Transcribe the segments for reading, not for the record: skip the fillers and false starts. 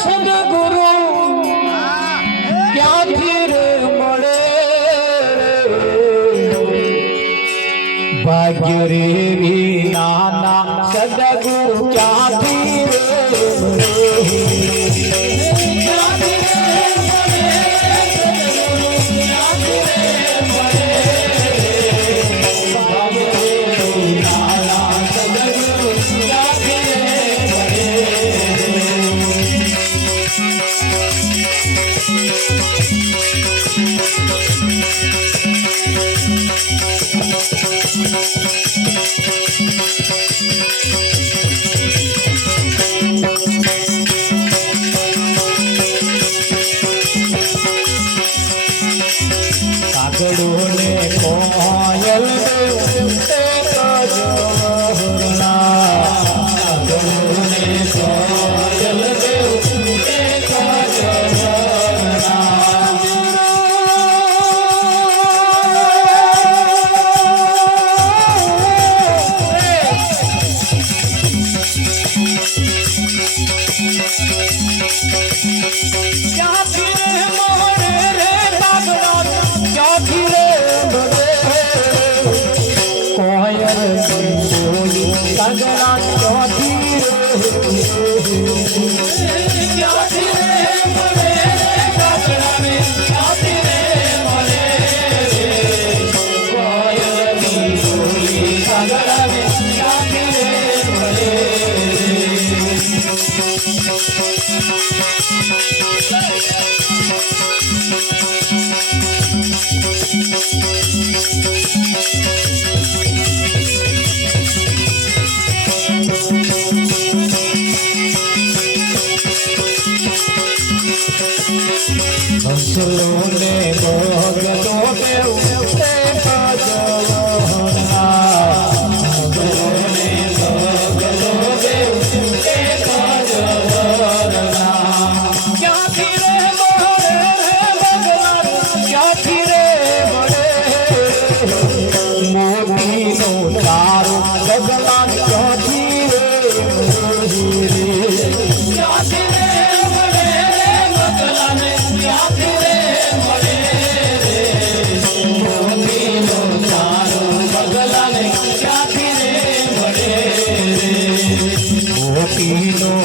સદગુરુ ક્યાંથી રે મળે ભાગ્ય રે વિના સદગુરુ ક્યાંથી રે કાગડોને કોયલ હંસલોને ભગતો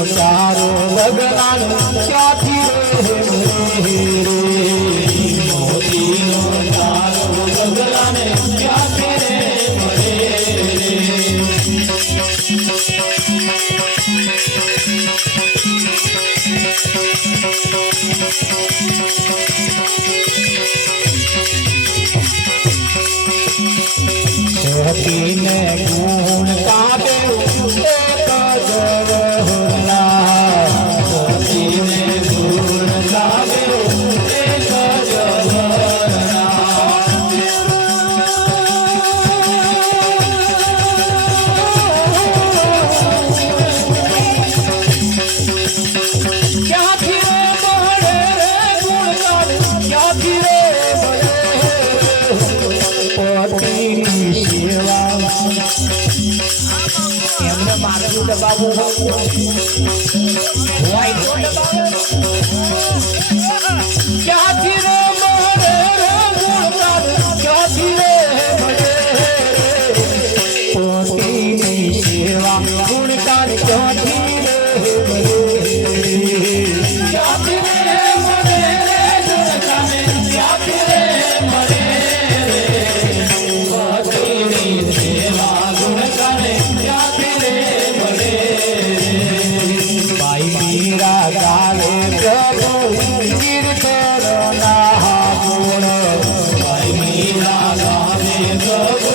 ચારો લગનાન ક્યાંથી રે મોતીનો ચારો લગનાને ક્યાંથી રે સતીને ગુણ કાપે બાબુ ક્યાંથી રે મળે ક્યાંથી રે મળે પોતીની સેવા ગુણગાન ક્યાંથી રે ક્યાંથી રે મળે ક્યાંથી રે મળે પોતીની સેવા ગુણગાન ક્યાંથી રે मीरा गावे प्रभु कीर्तन गुण भाई मीरा गावे प्रभु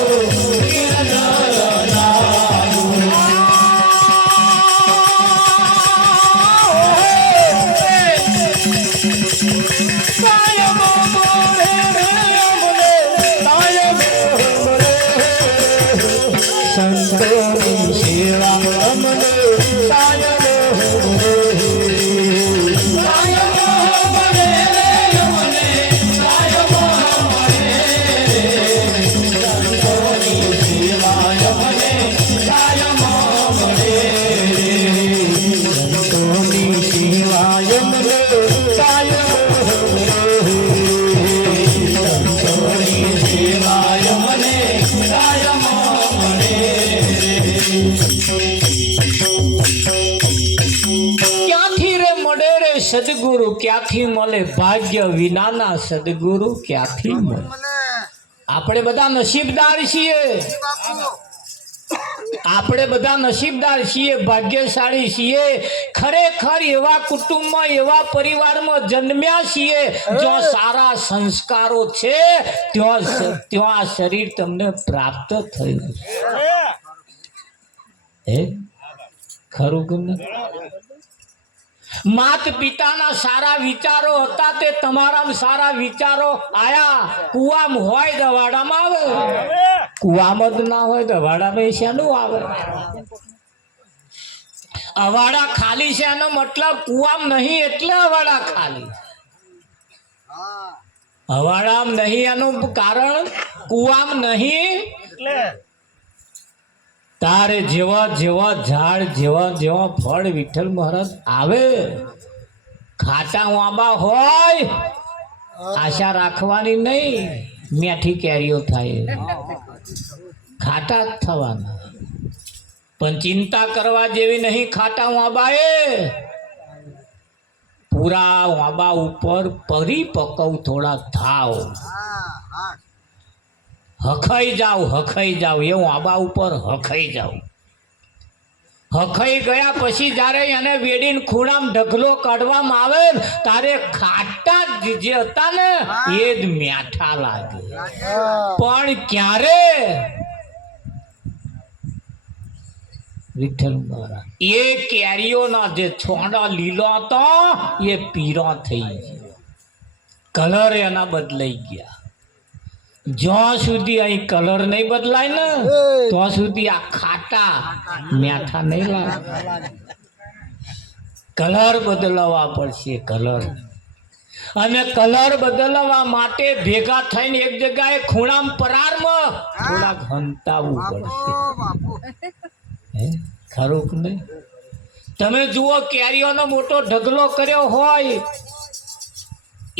कीर्तन गुण संतों सेवा अमने સદગુરુ ક્યાંથી મળે, ભાગ્ય વિનાના સદગુરુ ક્યાંથી મળે. આપણે બધા નસીબદાર છીએ, આપણે બધા નસીબદાર છીએ, ભાગ્યશાળી છીએ. ખરેખર એવા કુટુંબમાં, એવા પરિવારમાં જન્મ્યા છીએ જ્યાં સારા સંસ્કારો છે, ત્યાં આ શરીર તમને પ્રાપ્ત થયું હે. ખરું કે નહીં? માત પિતાના સારા વિચારો હતા, તે તમારા સારા વિચારો આયા. કુવામાં હોય દવાડામાં આવે, કુવામાં જ ના હોય દવાડામાં શેનું આવે? અવાડા ખાલી છે એનો મતલબ કુવામ નહીં એટલે અવાડા ખાલી. અવાડામ નહીં એનું કારણ કુવામ નહીં. તારે જેવા જેવા ઝાડ, જેવા જેવા ફળ વિઠ્ઠલ મહારાજ આવે, ખાટા આંબા હોય આશા રાખવાની નહીં, મીઠી કેરીઓ થાય, ખાટા જ થવાના. પણ ચિંતા કરવા જેવી નહીં. ખાટા આંબા એ પૂરા આંબા ઉપર પરિપક્વ થોડા થાવ, હખાઈ જાવ એવું આંબા ઉપર હખાઈ જાવ. હખાઈ ગયા પછી જ્યારે એને વેડીને ખૂણામાં ઢગલો કાઢવામાં આવે તારે ખાટા જે હતા ને એ જ મીઠા લાગે. પણ ક્યારે વિઠ્ઠલ મહારાજ એ કેરીઓના જે છોડા લીલો હતો એ પીળો થઈ ગયો, કલર એના બદલાઈ ગયા. જ્યાં સુધી અહીં કલર નહીં બદલાય ને ત્યાં સુધી આ ખાટા મીઠા નહીં લાગે. કલર બદલાવા પડશે, કલર. અને કલર બદલવા માટે ભેગા થઈને એક જગ્યાએ ખૂણામાં પરારમાં થોડાક હંતાવવું પડશે. ખરું કે નહીં? તમે જુઓ કેરીઓનો મોટો ઢગલો કર્યો હોય,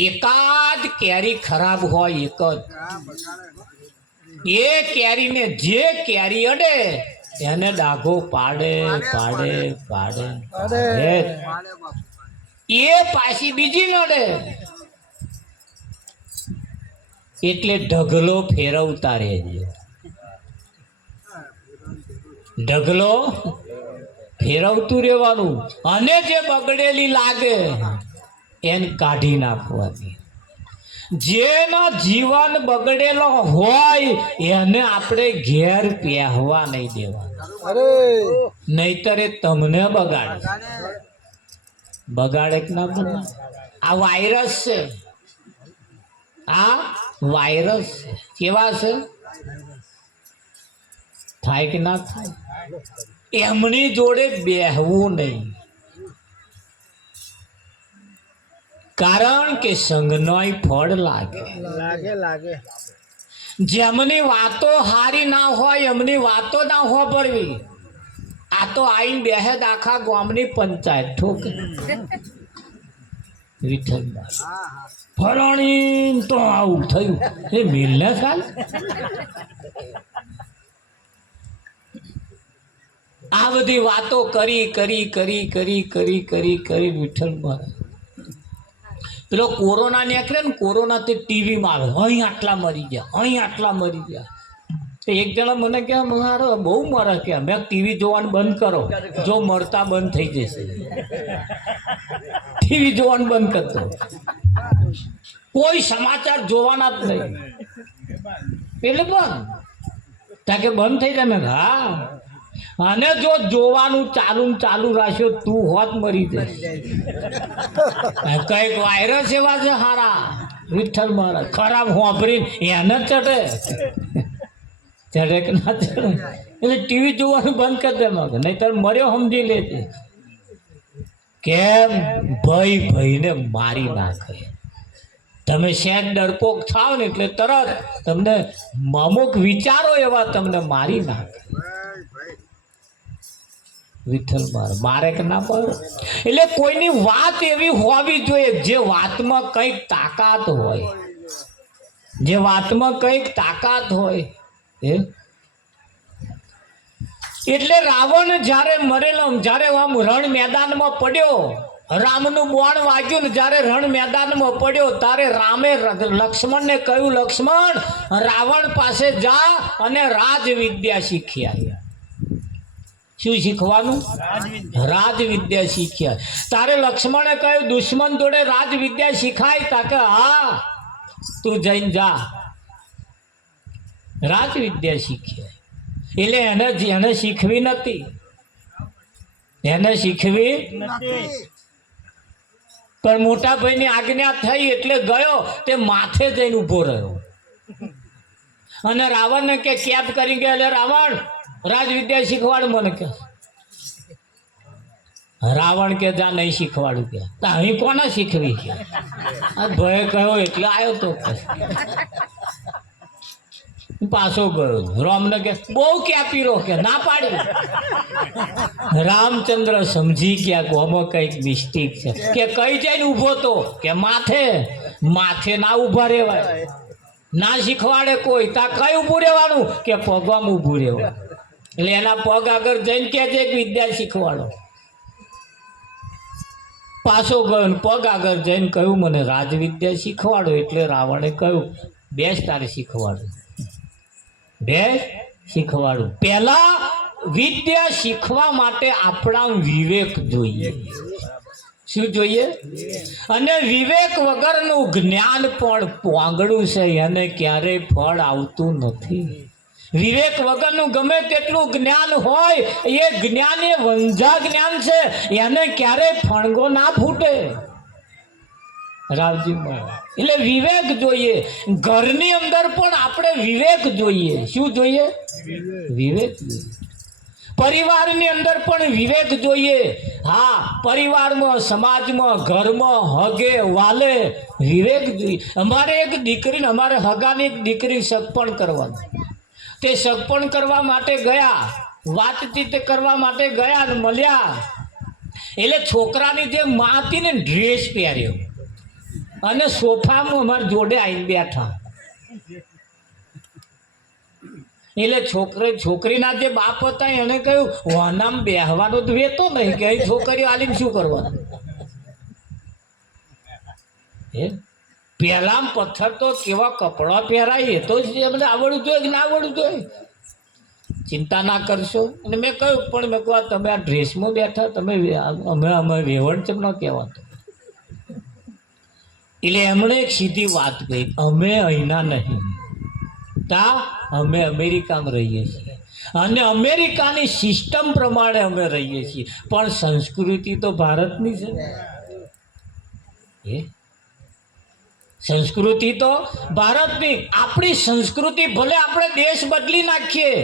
એકાદ કેરી ખરાબ હોય, એક જ એ કેરીને જે કેરી અડે એને ડાઘો પાડે એ પાછી બીજી નડે. એટલે ઢગલો ફેરવતા રહેજો, ઢગલો ફેરવતું રહેવાનું. અને જે બગડેલી લાગે એને કાઢી નાખવાની. જેનો જીવન બગડેલો હોય એને આપણે ઘેર પહેવા નહીં દેવાનું, નહીતર એ તમને બગાડે કે ના બગાડે? આ વાયરસ છે, આ વાયરસ છે. કેવા છે? થાય કે ના થાય? એમની જોડે બેહવું નહીં, કારણ કે સંગનોય ફળ લાગે. જેમની વાતો હારી ના હોય એમની વાતો ના હોભળવી. આ તો આઈને બેહે આખા ગામની પંચાયત ઠોક. વિઠ્ઠલ ફલાણી તો આવું થયું, એ મિલને ચાલ. આ બધી વાતો કરી વિઠ્ઠલ મહારાજ પેલો કોરોના નીકળે ને, કોરોના તે ટીવીમાં આવે, અહીં આટલા મરી ગયા. એક જણા મને કહે મારો બહુ મરે કે મેં ટીવી જોવાનું બંધ કરો, જો મરતા બંધ થઈ જશે. ટીવી જોવાનું બંધ કરતો, કોઈ સમાચાર જોવાના જ નહીં. એટલે બંધ તાકે બંધ થઈ જાય. મેં હા, અને જો જોવાનું ચાલુ રાખ્યો તું હોત મરી જઈશ. કઈક વાયરસ એવા છે હારા વિઠ્ઠલ મહારાજ, ખરાબ હોંભરીને એને ચડે કે ના ચડે. એટલે ટીવી જોવાનું બંધ કરી દે, નહીતર મર્યો સમજી લેજે. કેમ? ભાઈને મારી નાખે. તમે શેર ડરપોક થાવ ને એટલે તરત તમને અમુક વિચારો એવા તમને મારી નાખે. વિઠ્ઠલ મારે કે ના પડે. એટલે કોઈની વાત એવી હોવી જોઈએ જે વાતમાં કંઈક તાકાત હોય, એટલે રાવણ જ્યારે મરેલો, જ્યારે આમ રણ મેદાનમાં પડ્યો રામનું બોણ વાગ્યું ને જ્યારે રણ મેદાનમાં પડ્યો ત્યારે રામે લક્ષ્મણને કહ્યું, લક્ષ્મણ, રાવણ પાસે જા અને રાજવિદ્યા શીખ્યા. શું શીખવાનું? રાજવિદ્યા શીખ્યા. તારે લક્ષ્મણે કહ્યું, દુશ્મન જોડે રાજવિદ્યા શીખાય? તાકે હા, તું જઈને જા. રાજવિદ્યા શીખ્યા એટલે એને શીખવી નથી, એને શીખવી પણ મોટા ભાઈની આજ્ઞા થઈ એટલે ગયો. તે માથે જઈને ઊભો રહ્યો અને રાવણને કે કેપ કરી ગયા, એટલે રાવણ, રાજવિદ્યા શીખવાડ મને કે. રાવણ કે જા નહીં શીખવાડું કે. અહીં કોને શીખવી કે? આ ભય કહ્યો એટલે આવ્યો તો પાછો ગયો. રામને કે બહુ ક્યાપી રહો કે, ના પાડી. રામચંદ્ર સમજી ગયા કે આમાં કઈક મિસ્ટેક છે. કે કઈ જઈને ઊભો તો કે માથે. માથે ના ઊભા રહેવાય, ના શીખવાડે કોઈ. તા કઈ ઊભું રહેવાનું કે પગમાં ઊભું રહેવાનું. એટલે એના પગ આગળ જઈને કે છે કે વિદ્યા શીખવાડો. પાછો ગયો પગ આગળ જઈને કહ્યું, મને રાજવિદ્યા શીખવાડો. એટલે રાવણે કહ્યું, બેસ, તારે શીખવાડો, બેસ, શીખવાડું. પહેલા વિદ્યા શીખવા માટે આપણા વિવેક જોઈએ. શું જોઈએ? અને વિવેક વગરનું જ્ઞાન પણ પોંગડું છે, એને ક્યારેય ફળ આવતું નથી. વિવેક વગરનું ગમે તેટલું જ્ઞાન હોય, એ જ્ઞાન એ વંજા જ્ઞાન છે, એને ક્યારેય ફણગો ના ફૂટે. રાવજી એટલે વિવેક જોઈએ. ઘરની અંદર પણ આપણે વિવેક જોઈએ. શું જોઈએ? વિવેક જોઈએ. પરિવારની અંદર પણ વિવેક જોઈએ. હા, પરિવારમાં, સમાજમાં, ઘરમાં, હગે વાલે વિવેક જોઈએ. અમારે એક દીકરીને, અમારે હગાની એક દીકરી સગપણ કરવાની. તે સગપણ કરવા માટે ગયા, વાતચીત કરવા માટે ગયા ને મળ્યા. એટલે છોકરાની જે માં હતી ને, ડ્રેસ પહેર્યો અને સોફામાં અમારી જોડે આવીને બેઠા. એટલે છોકરીના જે બાપ હતા એને કહ્યું, વાનામ બેહવાનો તો વેતો નહીં કે છોકરીઓ આલીને શું કરવાનું? પહેલા પથ્થર તો કેવા કપડાં પહેરાય એ તો એમને આવડવું જોઈએ કે ના આવડવું જોઈએ? ચિંતા ના કરશો. અને મેં કહ્યું, પણ મેં કહ્યું, તમે આ ડ્રેસમાં બેઠા, તમે અમે વેવણ ચમ ન કહેવાતો. એટલે એમણે એક સીધી વાત કહી, અમે અહીંના નહીં, તા અમે અમેરિકામાં રહીએ છીએ અને અમેરિકાની સિસ્ટમ પ્રમાણે અમે રહીએ છીએ, પણ સંસ્કૃતિ તો ભારતની છે. સંસ્કૃતિ તો ભારતની. આપણી સંસ્કૃતિ ભલે આપણે દેશ બદલી નાખીએ,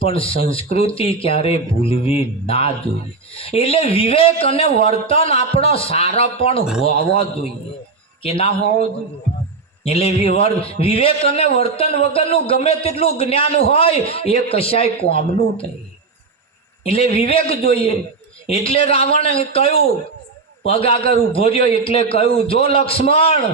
પણ સંસ્કૃતિ ક્યારે ભૂલવી ના જોઈએ. એટલે વિવેક અને વર્તન આપણો સારો પણ હોવો જોઈએ કે ના હોવો જોઈએ? એટલે વિવેક અને વર્તન વગરનું ગમે તેટલું જ્ઞાન હોય એ કશાય કોમનું નહીં. એટલે વિવેક જોઈએ. એટલે રાવણે કહ્યું, પગ આગળ ઊભો રહ્યો એટલે કહ્યું, જો લક્ષ્મણ,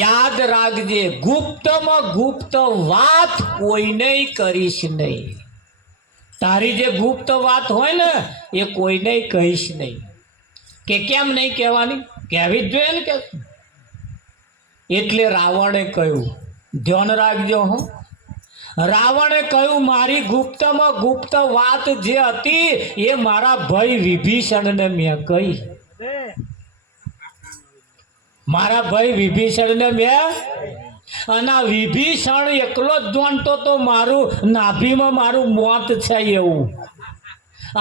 યાદ રાખજે, ગુપ્તમાં ગુપ્ત વાત કોઈને કરીશ નહીં. તારી જે ગુપ્ત વાત હોય ને એ કોઈને કહીશ નહીં. કે કેમ નહીં કહેવાની? કહેવી જ જોઈએ ને કે. એટલે રાવણે કહ્યું, ધ્યાન રાખજો હો. રાવણે કહ્યું, મારી ગુપ્તમાં ગુપ્ત વાત જે હતી એ મારા ભાઈ વિભીષણને મેં કહી. મારા ભાઈ વિભીષણને મેં, અને વિભીષણ એકલો જ જાણતો તો મારું નાભીમાં મારું મોત છે એવું.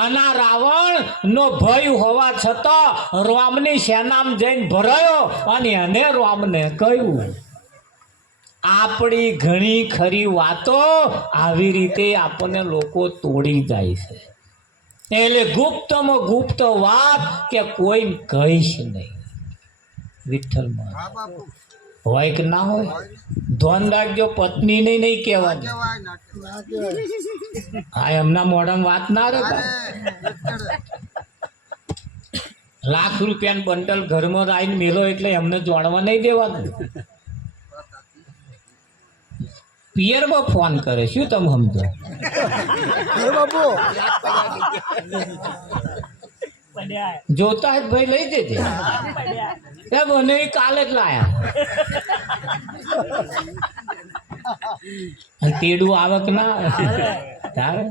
અને રાવણ નો ભય હોવા છતાં રામની સેનામાં જઈને ભરાયો અને એને રામને કહ્યું. આપણી ઘણી ખરી વાતો આવી રીતે આપણને લોકો તોડી જાય છે. એટલે ગુપ્તમાં ગુપ્ત વાત કે કોઈ કહીશ નહીં. વિઠ્ઠલમાં હોય કે ના હોય? ધ્યાન રાખજો, પત્નીને નહીં કહેવાની. હા, એમના મોઢામાં વાત ના રહે. લાખ રૂપિયાનું બંડલ ઘરમાં આવીને મેલો એટલે એમને જોડવા નહીં દેવાનું. પિયરમાં ફોન કરે. શું તમે સમજો? જોતા હોય તો ભાઈ લઈ જજે એ મને કાલે જ લાયા અને તેડું આવે કે ના આવે તારે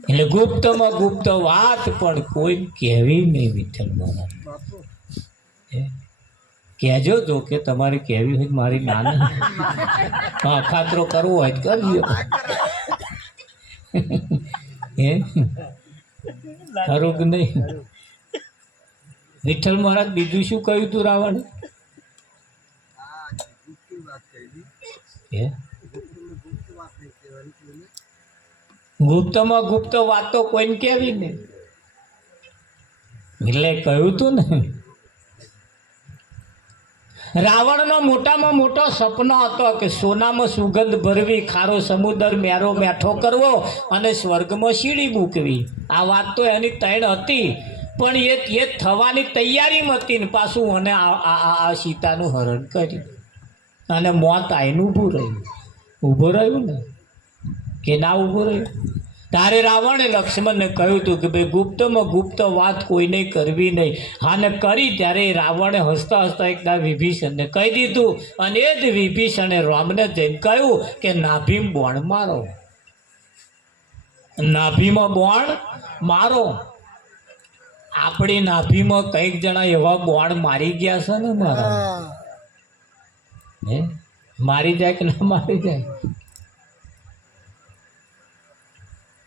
એટલે ગુપ્તમાં ગુપ્ત વાત પણ કોઈ કહેવી નહીં વિઠ્ઠલ મહારાજ કહેજો જો કે તમારે કહેવી હોય મારી નાની અખાતરો કરવો હોય તો કરજો હે ખરું કે નહીં વિઠ્ઠલ મહારાજ બીજું શું કહ્યું તું રાવણ ગુપ્તમાં ગુપ્ત વાતો કોઈને કેવી નહીં એટલે કહ્યું તું ને રાવણનો મોટામાં મોટો સપનો હતો કે સોનામાં સુગંધ ભરવી ખારો સમુદ્ર મેરો મેઠો કરવો અને સ્વર્ગમાં સીડી મૂકવી આ વાત તો એની તૈણ હતી પણ એ થવાની તૈયારીમાં હતી ને પાછું મને આ સીતાનું હરણ કર્યું અને મોત આવીને ઊભું રહ્યું ને કે ના ઊભું રહ્યું તારે રાવણે લક્ષ્મણને કહ્યું હતું કે ભાઈ ગુપ્તમાં ગુપ્ત વાત કોઈને કરવી નહીં હા ને કરી ત્યારે રાવણે હસતા હસતા એકદા વિભીષણને કહી દીધું અને એ જ વિભીષણે રામને જઈને કહ્યું કે નાભીમાં બોણ મારો નાભીમાં બોણ મારો આપણી નાભીમાં કંઈક જણા એવા બોણ મારી ગયા છે ને મારા હે મારી જાય કે ના મારી જાય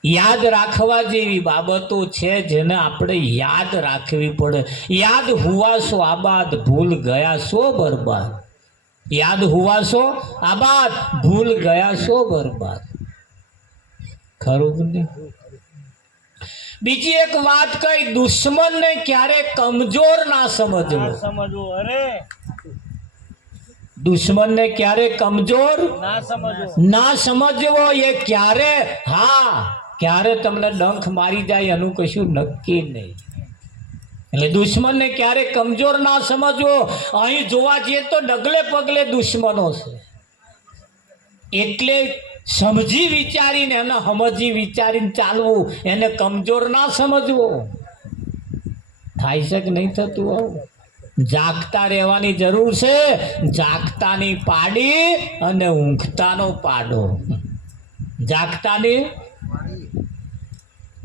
યાદ રાખવા જેવી બાબતો છે જેને આપણે યાદ રાખવી પડે યાદ હુआ सो आबाद भूल गया सो बर्बाद યાદ હુआ सो आबाद भूल गया सो बर्बाद ખરું કે નહીં બીજી એક વાત કઈ દુશ્મનને ક્યારે કમજોર ના સમજવો અરે દુશ્મનને ક્યારે કમજોર ના સમજવો એ ક્યારે હા ક્યારે તમને ડંખ મારી જાય એનું કશું નક્કી નહીં એટલે દુશ્મનને ક્યારે કમજોર ના સમજવો અહીં જોવા જઈએ તો ડગલે પગલે દુશ્મનો છે એટલે સમજી વિચારીને એને સમજી વિચારીને ચાલવું એને કમજોર ના સમજવો થાય છે કે નહીં થતું આવું જાગતા રહેવાની જરૂર છે જાગતાની પાડી અને ઊંઘતાનો પાડો જાગતાની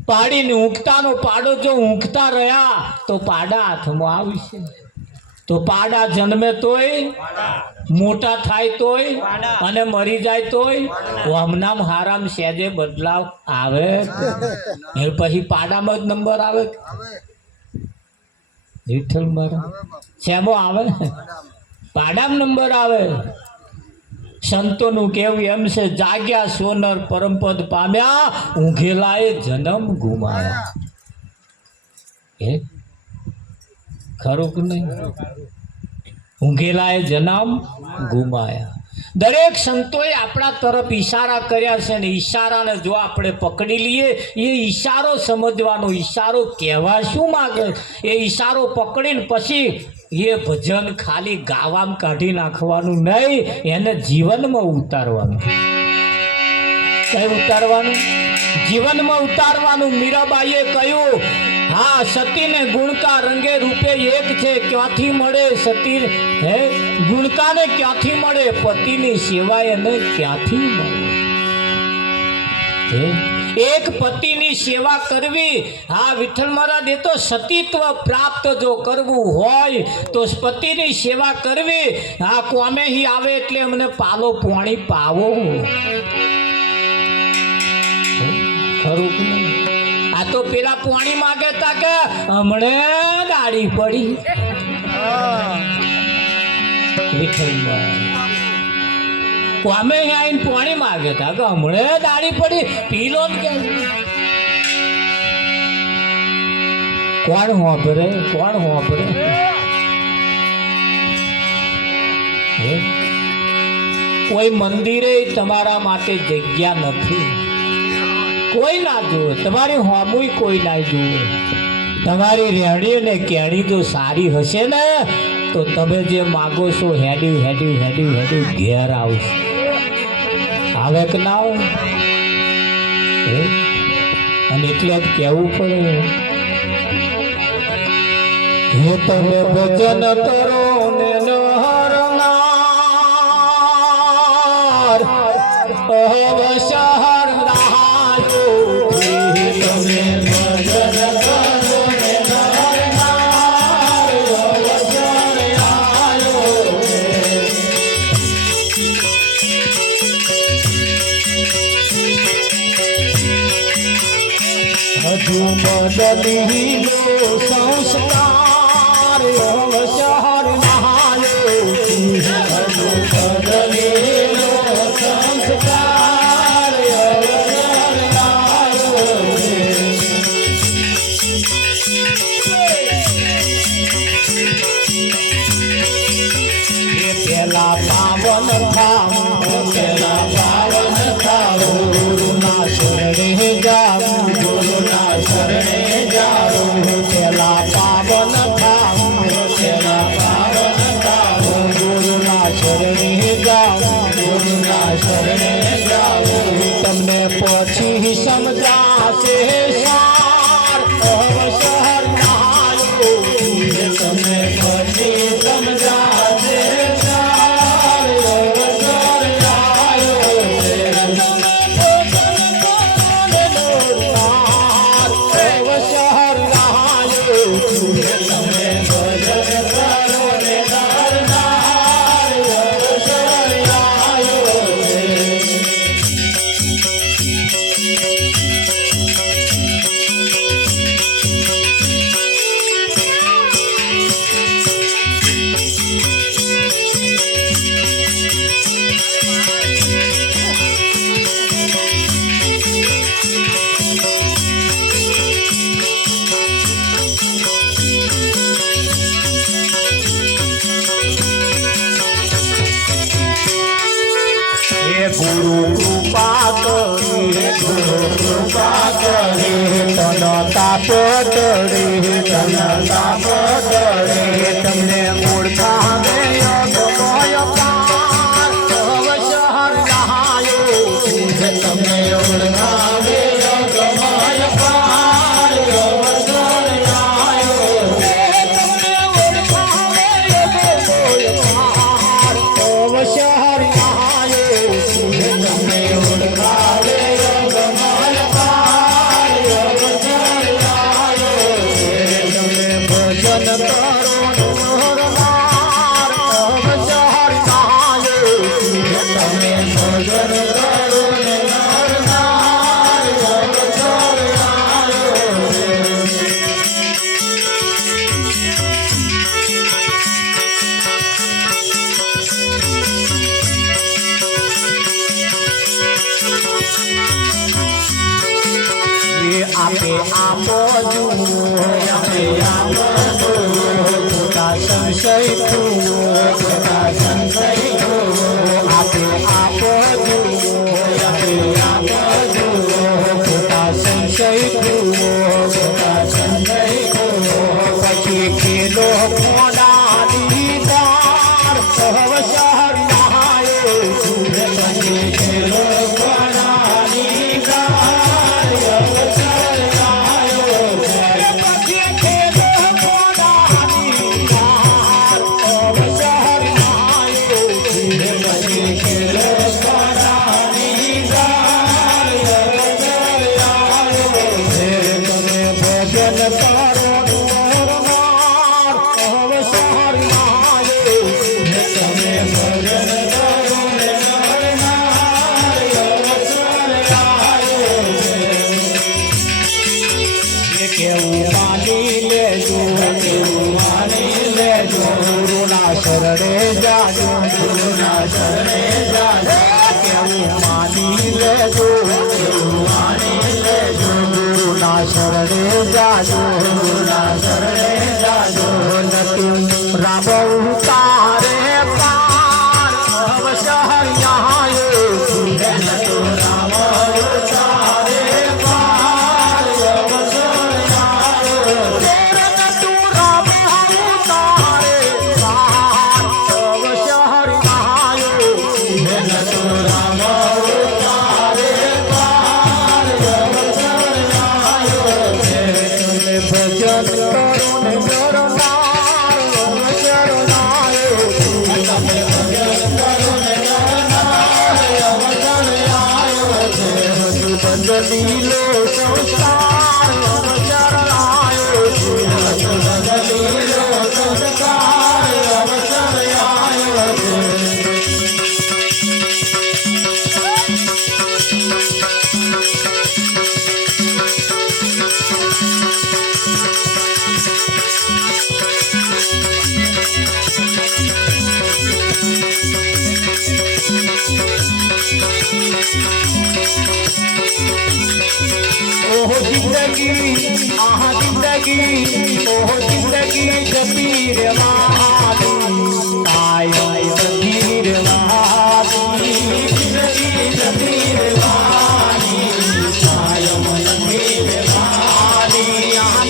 પાડીને ઊંઘતાનો પાડો જો ઊંઘતા રહ્યા તો પાડા હાથમાં આવશે તો પાડા જન્મે તોય મોટા થાય તોય અને મરી જાય તોય હમણાં હારામ સહેજે બદલાવ આવે પછી પાડામાં જ નંબર આવે વિઠ્ઠલ મહારાજ શેમો આવે પાડામાં નંબર આવે સંતોનું કેવું એમ છે જાગ્યા સોનર પરમપદ પામ્યા ઊંઘેલાએ જન્મ ગુમાયા એ ખરું કે નહીં ઊંઘેલાએ જન્મ ગુમાયા દરેક સંતોએ આપણા તરફ ઈશારા કર્યા છે ને ઈશારાને જો આપણે પકડી લઈએ એ ઈશારો સમજવાનો ઈશારો કહેવા શું માગે એ ઈશારો પકડીને પછી એ ભજન ખાલી ગાવામાં કાઢી નાખવાનું નહીં એને જીવનમાં ઉતારવાનું કઈ ઉતારવાનું જીવનમાં ઉતારવાનું મીરાબાઈએ કહ્યું હા સતીને ગુણકા રંગે રૂપે એક છે ક્યાંથી મળે સતી હે ગુણકાને ક્યાંથી મળે પતિની સેવા એને ક્યાંથી મળે એક પતિની સેવા કરવી હા વિઠ્ઠલ મહારાજ એ તો સતીત્વ પ્રાપ્ત જો કરવું હોય તો પતિની સેવા કરવી હા કોમે હી આવે એટલે અમને પાલો પાણી પાવો ખરું કે નહીં આ તો પેલા પાણી માગે તા કે હમણે દાડી પડી વિઠ્ઠલ કોમે આવીને પાણી માગે તા કે હમણે દાડી પડી પીલો ને કે કોણ હોભરે કોઈ મંદિરે તમારા માટે જગ્યા નથી કોઈ ના જુએ તમારી હોમુય કોઈ ના જુએ તમારી રેણી ને કેણી જો સારી હશે ને તો તમે જે માગો છો હેડ્યું ઘેર આવશે આવે કે ના આવે અને એટલે જ કહેવું પડે હે તમે ભજન કરો ને નરનાર અવસર રાજો તમે ભજન કરો ને નરનાર અવસર રાજો હજુ બદલી લો સંસ્કાર અવસર નાયો હજુ બદલી લો સંસ્કાર અવસર નાયો પેલા પાવન થાવ પેલા પાવન થાવ ગુરુના શરણે જાઓ ગુરુના શરણે જાઓ પેલા પાવન થાવ પેલા પાવન થાવ ગુરુના શરણે જાઓ ગુરુના શરણે જાઓ તમને પછી સમજાશે સાર અવસર નાયો તમને પછી સમજાશે સાર અવસર નાયો અવસર નાયો તમે ભજન કરો ને નરનાર અવસર નાયો ગુરુ કૃપા કરે ગુરુ કૃપા કરે તન તાપ કરે તન તાપ કરે તમને ઓળખાવે અગમય પાર અવસર નાયો તમને ઓળખાવે અગમય પાર અવસર નાયો તમને ઓળખાવે અગમય પાર અવસર નાયો તમને ઓળખાવે અગમય પાર અવસર નાયો તમે ભજન કરો નરનાર અવસર નાયો તમે ભજન કરો નરનાર અવસર નાયો આપે આપો જુઓ આપે આપો જુઓ ખોટા સંશય જુઓ ખોટા સંશય જુઓ આપે આપો જુઓ આપે આપો જુઓ ખોટા સંશય જુઓ ખોટા સંશય જુઓ પછી ખેલો ખોડા દીદાર અવસર નાયો પછી ખેલો ખોડા દીદાર અવસર નાયો પછી ખેલો ખોડા દીદાર અવસર નાયો પછી ખેલો ખોડા દીદાર અવસર નાયો તમે ભજન કરો નરનાર અવસર નાયો તમે ભજન કરો નરનાર અવસર નાયો કેવું માની લેજો કેવું માની લેજો ગુરુના શરણે જાજો ગુરુના શરણે જાજો કેવું માની લેજો કેવું માની લેજો ગુરુના શરણે જાજો ગુરુના શરણે જાજો નથી રામ ઉતારે પાર અવસર નાયો તો રામ ઉતારે પાર અવસર નાયો તું રામ ઉતારે પાર અવસર નાયો તો રામ ઉતારે પાર અવસર નાયો તમે ભજન કરો ને નરનાર ओहो जिंदगी आहा जिंदगी ओहो जिंदगी जती रे वहानी आय जती रे वहानी जिंदगी जती रे वहानी आय जती रे वहानी आहा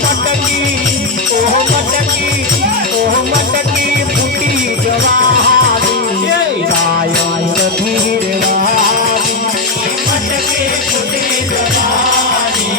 मटकी फूटी जवानी आय जती रे वहानी मटकी फूटी जवानी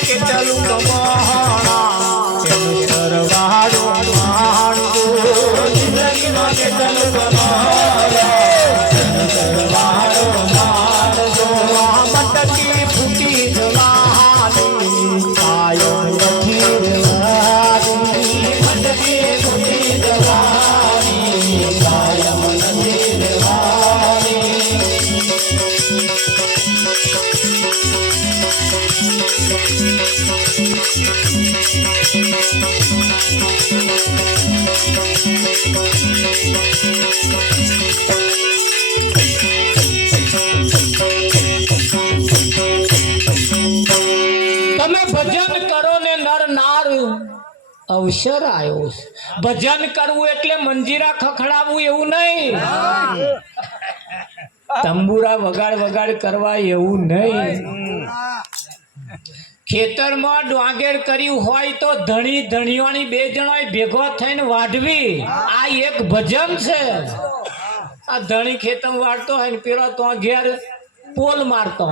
के चलू महाना सरवाड़ो माणो जिंदगी में के चलू महाना सरवाड़ो माणो मटकी फूटी जवानी आयो लखी जवानी मटकी फूटी जवानी कायम लखी जवानी તમે ભજન કરો ને નર નાર અવસર આવ્યો છે. ભજન કરવું એટલે મંજીરા ખખડાવવું એવું નહીં, તંબુરા વગાડ કરવા એવું નહીં. ખેતરમાં ડોંગેર કર્યું હોય તો ધણી ધણીઓની બે જણા ભેગો થઈને વાઢવી, આ એક ભજન છે. આ ધણી ખેતર વાળતો હોય ને પેલો તો ઘેર પોલ મારતો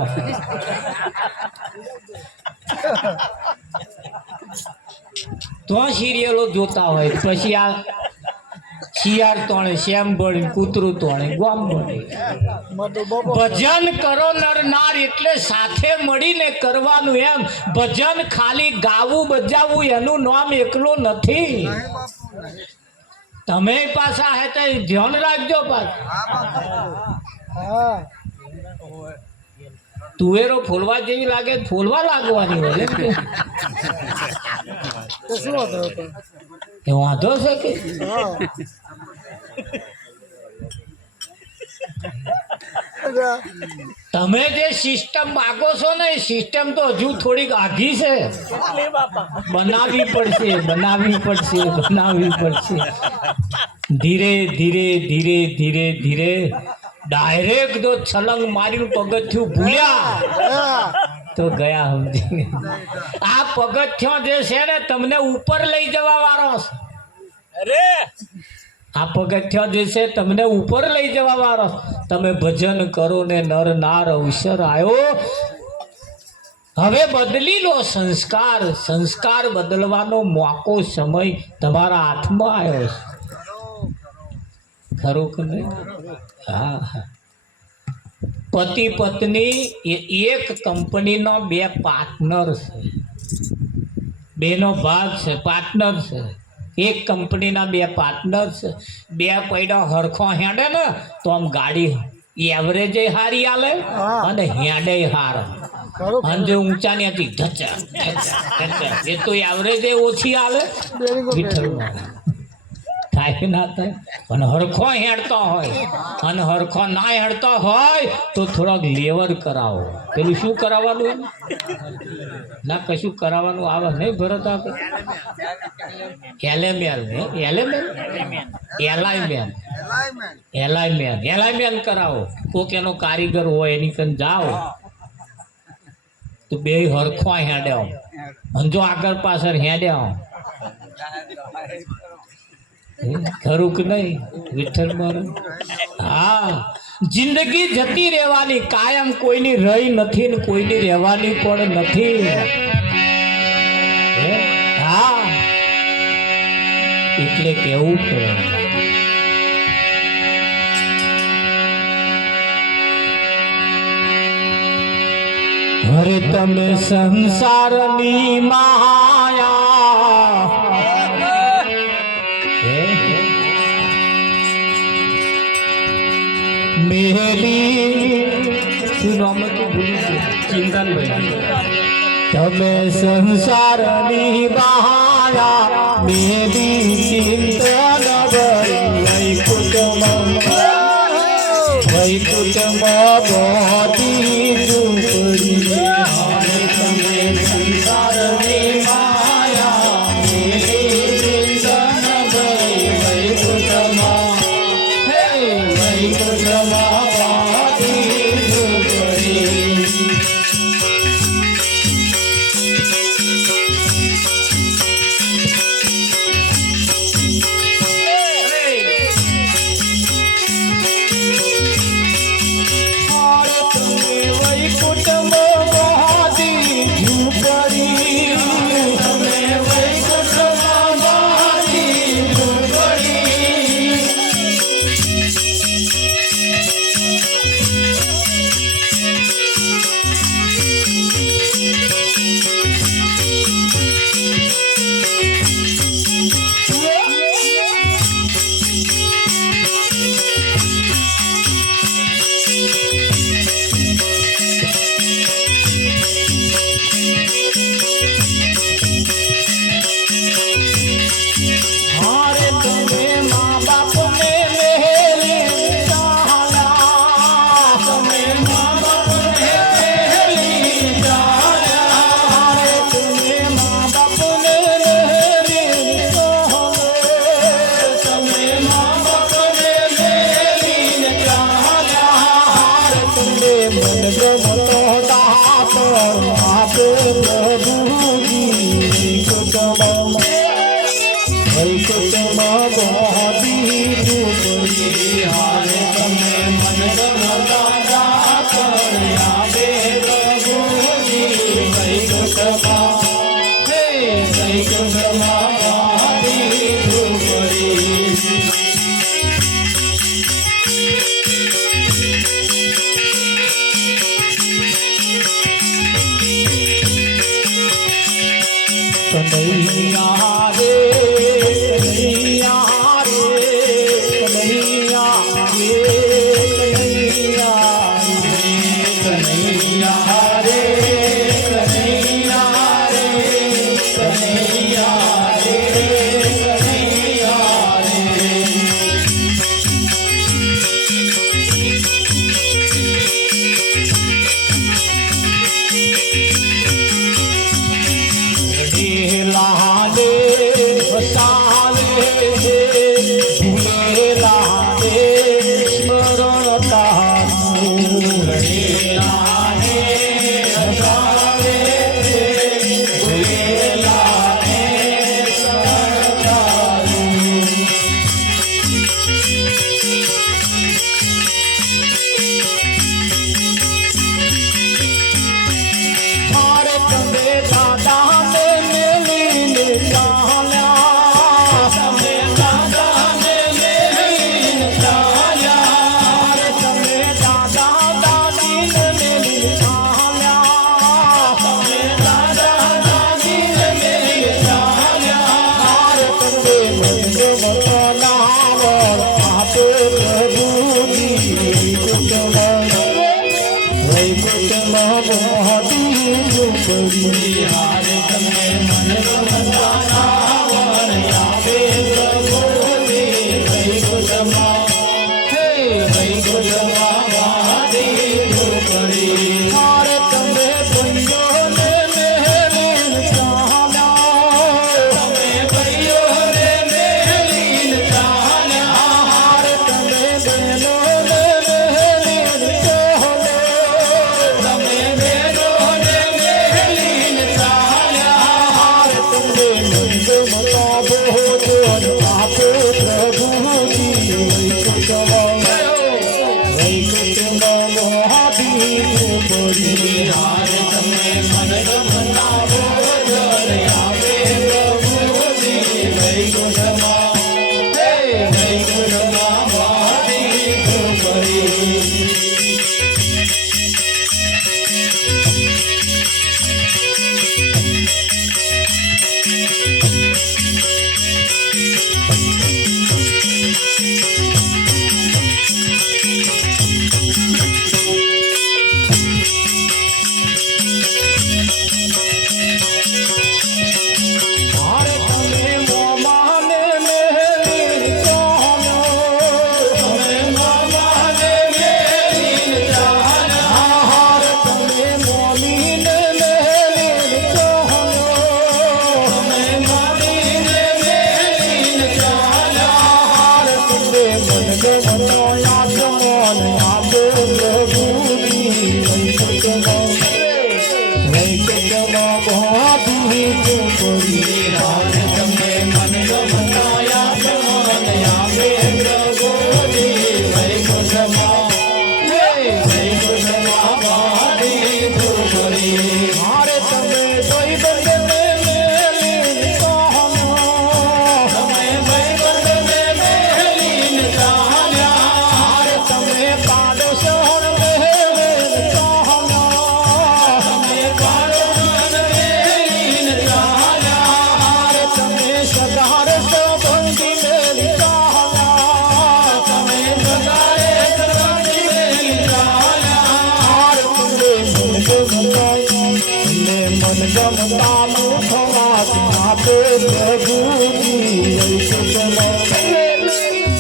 તો સિરિયલો જોતા હોય, પછી આ શિયાળ તોણે શ્યામ બળી કૂતરું તોણે ગોમ બળી. ભજન કરો નર નાર એટલે સાથે મળીને કરવાનું. એમ ભજન ખાલી ગાવું બજાવવું એનું નામ એકલું નથી. તમે પાછા હે તો ધ્યાન રાખજો. પાછા તુવેરો ફોલવા જેવી લાગે ફોલવા લાગવાની હોય એ વાંધો છે કે તમે જે સિસ્ટમ માગો છો ને એ સિસ્ટમ તો હજુ થોડીક આઘી છે. બનાવવી પડશે. ધીરે ધીરે ડાયરેક્ટ જો છલંગ મારીને પગથિયું ભૂલ્યા તો ગયા સમજી. આ પગથિયો જે છે ને તમને ઉપર લઈ જવા વાળો છે. આ પગથિયો જે છે તમને ઉપર લઈ જવા વાળો. તમે ભજન કરો ને નર નાર અવસર આવ્યો. હવે બદલી લો સંસ્કાર બદલવાનો મોકો સમય તમારા હાથમાં આવ્યો છે. ખરું કે નહીં? હા. પતિ પત્ની એક કંપનીનો બે પાર્ટનર છે, બેનો ભાગ છે, પાર્ટનર છે. એક કંપનીના બે પાર્ટનર છે. બે પૈડા હરખો હેડે ને તો આમ ગાડી એવરેજ હારી આલે અને હેડે હાર. અને જે ઊંચા ને હતી ઢચા ઢચા ઢચા એ તો એવરેજ ઓછી આવે વિઠ્ઠલમાં થાય ના થાય અને હરખો હેડતો હોય અને હરખો ના હેડતો હોય તો થોડોક લેવર કરાવો પેલું શું કરાવવાનું ના કશું કરાવવાનું આવે નહીં ભરત આપે એલાઇમેન કરાવો કોક એનો કારીગર હોય એની કન જાઓ તો બે હરખો હેડ્યા અને જો આગળ પાછળ હેડ્યા ખરું કે નહીં વિઠ્ઠલ મારું હા જિંદગી જતી રહેવાની કાયમ કોઈની રહી નથી ને કોઈની રહેવાની પણ નથી હા એટલે કેવું પડે અરે તમે સંસારની માયા મેલી શું નામ હતું ભૂલી ગયો ચિંતનભાઈ તમે સંસારની માયા મેલી ચિંતન વૈકુટમ બોધી ઝૂંપડી તમે સંસારની માયા મેલી ચિંતન વૈકુટમ લાડે ઝૂંપડી હારે તમે મન રમતા નાવણ આવે પ્રભુજી વૈકુંઠમાં હે વૈકુંઠમાં મારી ઝૂંપડી હારે તમે બંધોને મેલીન ચાલ્યા તમે ભાઈઓને મેલીન ચાલ્યા હારે તમે બહેનોને મેલીન ચાલ્યા તમે બહેનોને મેલીન ચાલ્યા હારે તમે મંદમતા ભોજન આપો પ્રભુજી વૈકુંઠમાં મહાદેવ ઝૂંપડી હારે તમે મન રમતા ભોજન આપે પ્રભુજી વૈકુંઠમાં હે વૈકુંઠમાં મહાદેવ ઝૂંપડી હારે તમે મોમાને મેલીન ચાલ્યા તમે મોમાને મેલીન ચાલ્યા હારે તમે મોમીને મેલીન ચાલ્યા તમે મોમીને મેલીન ચાલ્યા હારે તમે મનગમતા યાદમન આપો પ્રભુજી વૈકુંઠમાં મહાદેવ ઝૂંપડી હારે તમે મનગમતા યાદમન આપે પ્રભુજી વૈકુંઠમાં હે વૈકુંઠમાં મહાદેવ ઝૂંપડી હારે તમે ભાઈબંધને મેલીન ચાલ્યા તમે ભાઈબંધને મેલીન ચાલ્યા હારે તમે પાડોશણ મેલીન ચાલ્યા તમે પાડોશણ મેલીન ચાલ્યા હારે તમે સગાર સંબંધી મેલીન ચાલ્યા તમે સગારે સંબંધી મેલીન ચાલ્યા હારે તમે મનગમતા મુખવાસ આપે પ્રભુજી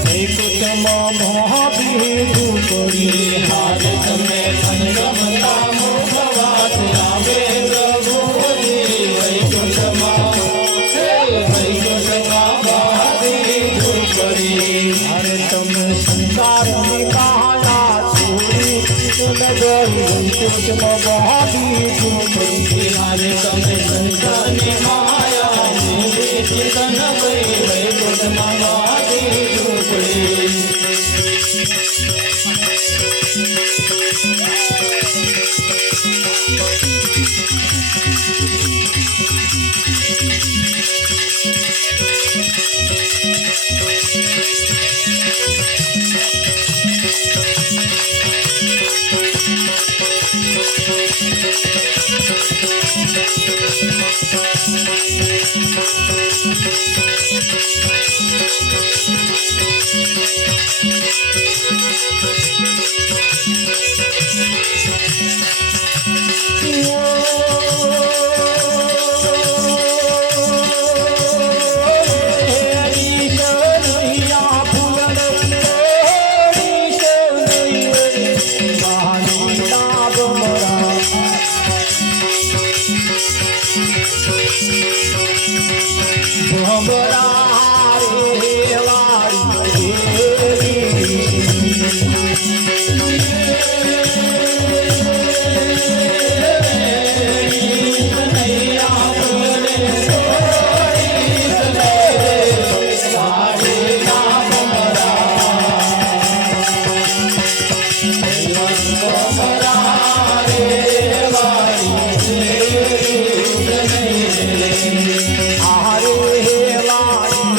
વૈકુંઠમાં મહાદેવ ઝૂંપડી હારે તમે મનગમતા મુખવાસ આપે પ્રભુજી વૈકુંઠમાં હે વૈકુંઠમાં મહાદેવ ઝૂંપડી હારે તમે સંસારની કહાયા છોડી નગરી વૈકુંઠમાં મહાદેવ ઝૂંપડી હારે તમે સંસારની માયા છોડી ચિંતન કરી વૈકુંઠમાં મહાદેવ ઝૂંપડી આરે વાળી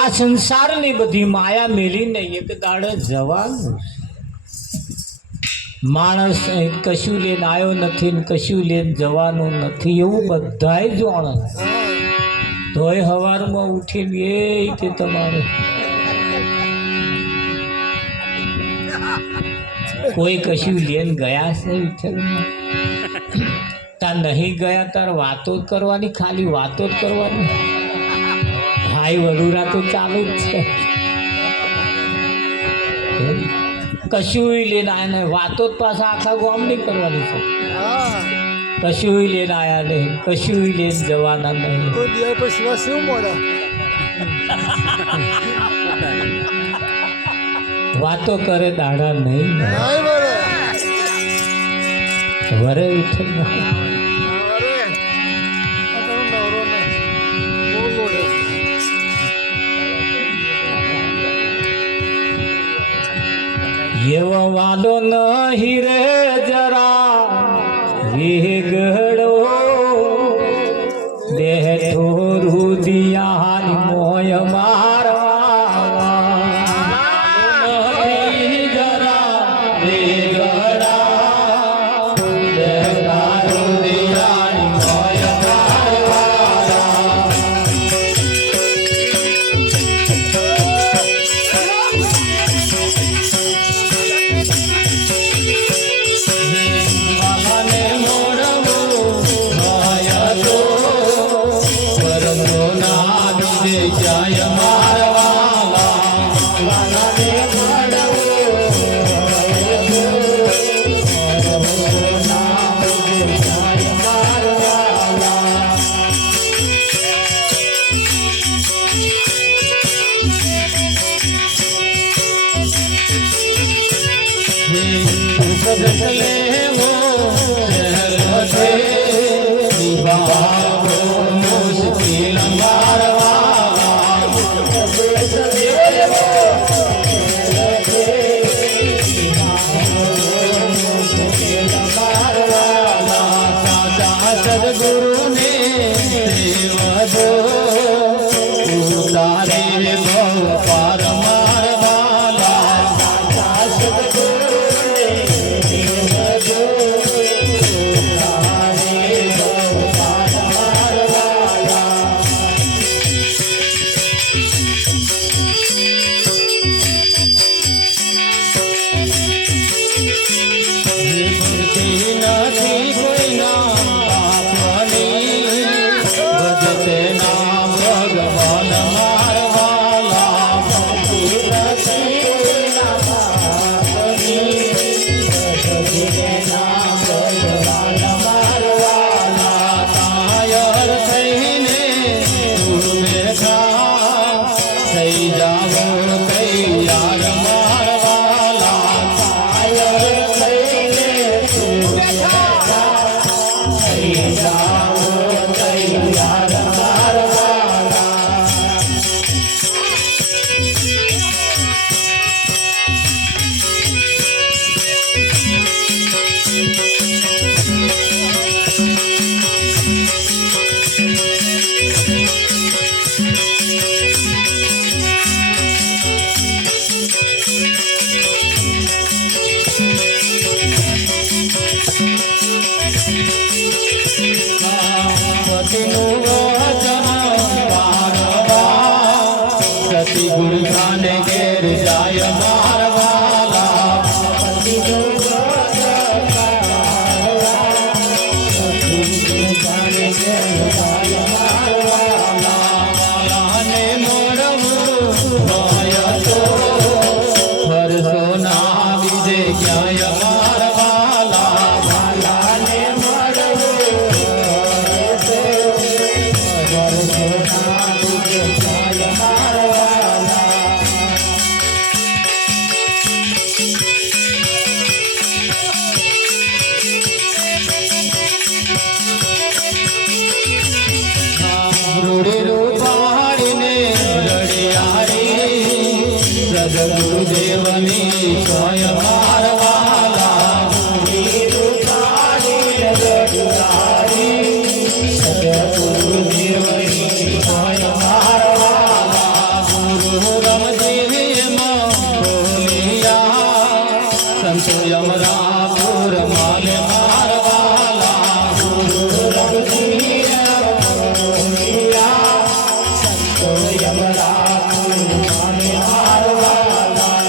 આ સંસારની બધી માયા મેલીને એક દાડે જવાનું. માણસ અહીં કશું લઈને આવ્યો નથી ને કશું લઈને જવાનું નથી એવું બધાય જાણે. તોય સવારમાં ઉઠીને એ રીતે તમારે કોઈ કશું લઈને ગયા છે વિઠ્ઠલમાં? તાર નહીં ગયા તાર વાતો જ કરવાની, ખાલી વાતો જ કરવાની. હાઈ વરુરા તો ચાલુ જ છે. કશું લઈને આવ્યા નહીં, વાતો જ પાછા આખા ગામની કરવાની છે. કશું લઈને આવ્યા નહીં, કશું લઈને જવાના નહીં. વાતો કરે દાડા નહીં વરે વિઠ્ઠલ એવો વાલો નહીં રે જરા વેગડો બેઠો રુદિયાની મોય મારવા નથી જરા વેગડા બેઠા રુદિયાની મોય મારવા મામાને મોડવું માયા તો પરમો ના બીજે જાય મારવાલા મામાને મોડવું પરમો ના બીજે જાય મારવાલા મુશ્કેલ સદગુરુને ઉતારે બહુ પાર મારવાલા નથી કોઈના પાપની ભજતે નામ ભગવાન મારવાલા નથી કોઈના પાપની ભજતે નામ ભગવાન મારવાલા કાયર થઈને તુમે ખા થઈ જાવો તૈયાર મારવાલા કાયર થઈને તુમે ખા થઈ જાવો તૈયાર મારવાલા પતિનું વચન પાળવા સતી ગુરખાને ઘેર જાય મારવાલા પતિનું વચન પાળવા સતી ગુરખાને ઘેર જાય મારવાલા વાલાને મળવું હોય તો ફરસો ના બીજે ક્યાંય મારવાલા વાલાને સદગુરુદેવની સોય મારવાલા સદગુરુદેવની સોય મારવાલા ગુરુ રમજીવીમાં બોલિયા સંતો યમરાપુર માલે મારવાલા ગુરુ રમજીવીમાં બોલિયા સંતો યમરાપુર માલે મારવાલા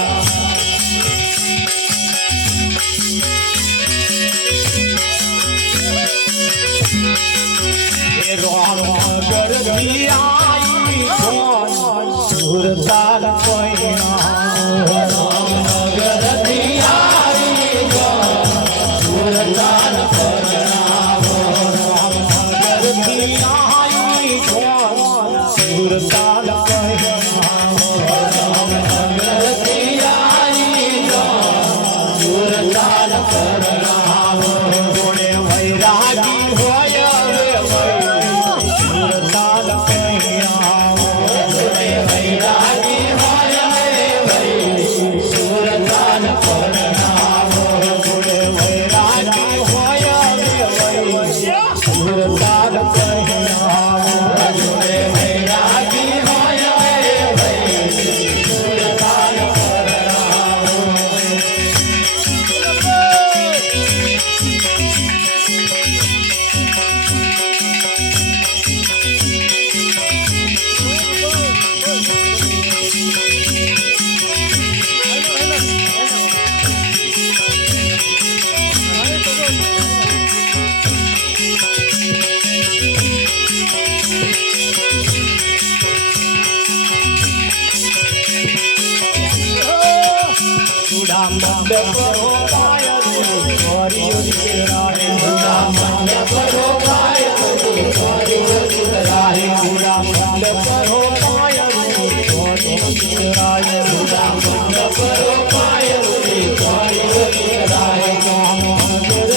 ગુડા મંડપ રોકાય રે ચોરીઓ નીકળાય ગુડા મંડપ રોકાય રે ચોરીઓ નીકળાય ગુડા મંડપ રોકાય રે ચોરીઓ નીકળાય ગુડા મંડપ રોકાય રે ચોરીઓ નીકળાય ગામ મંદિર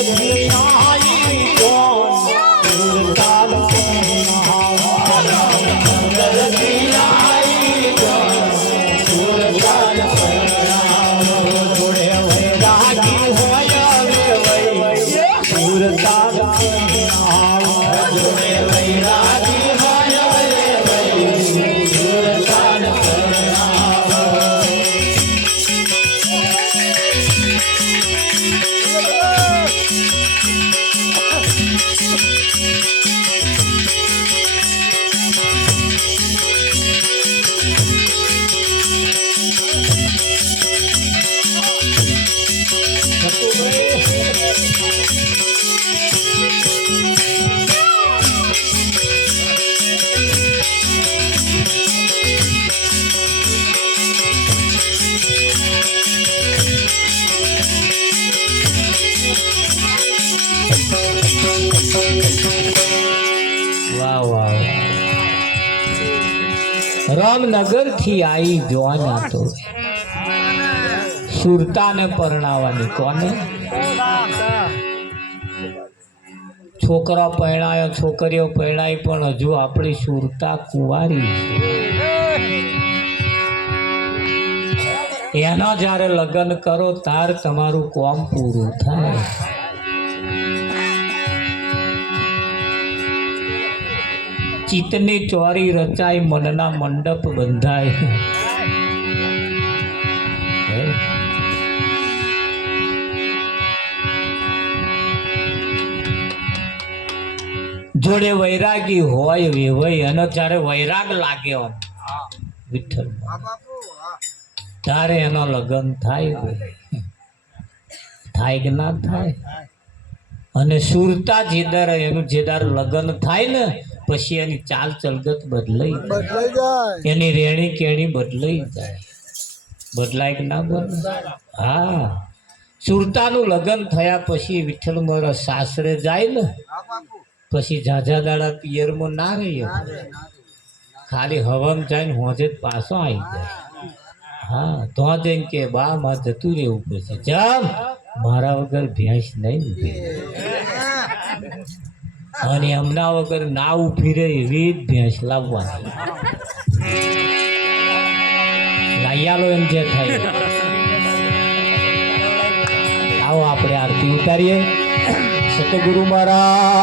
આઈ જોન સુરતાલ રામનગર થી આવી જોવાના તો સુરતાને પરણાવવાની કોને છોકરા પરણાયો છોકરીઓ પરણાઈ પણ હજુ આપણી સુરતા કુંવારી છે એના જ્યારે લગ્ન કરો તાર તમારું કોમ પૂરું થાય ચિત્તની ચોરી રચાય મનના મંડપ બંધાય જોડે વૈરાગી હોય વેવાય અને જ્યારે વૈરાગ લાગ્યો વિઠ્ઠલ ત્યારે એનો લગ્ન થાય થાય કે ના થાય અને સુરતા જેદાર એનું જેદાર લગ્ન થાય ને પછી એની ચાલ ચલગત બદલાઈ જાય એની રેણી કેણી બદલાઈ જાય બદલાય કે ના બદલાય હા સુરતાનું લગ્ન થયા પછી વિઠ્ઠલ મારા સાસરે જાય ને પછી ઝાઝા દાડા પિયરમાં ના રહ્યો ખાલી હવામાં જાય ને હોજે પાછો આવી જાય હા તો જઈને કે બા માં જતું રહેવું પછી જામ મારા વગર ભેંસ નહીં ઉભી અને હમણાં વગર ના ઉભી રહે એવી જ ભેંસ લાવવાની લાયાલો એમ જે થાય આવો આપણે આરતી ઉતારીએ સતગુરુ મહારાજ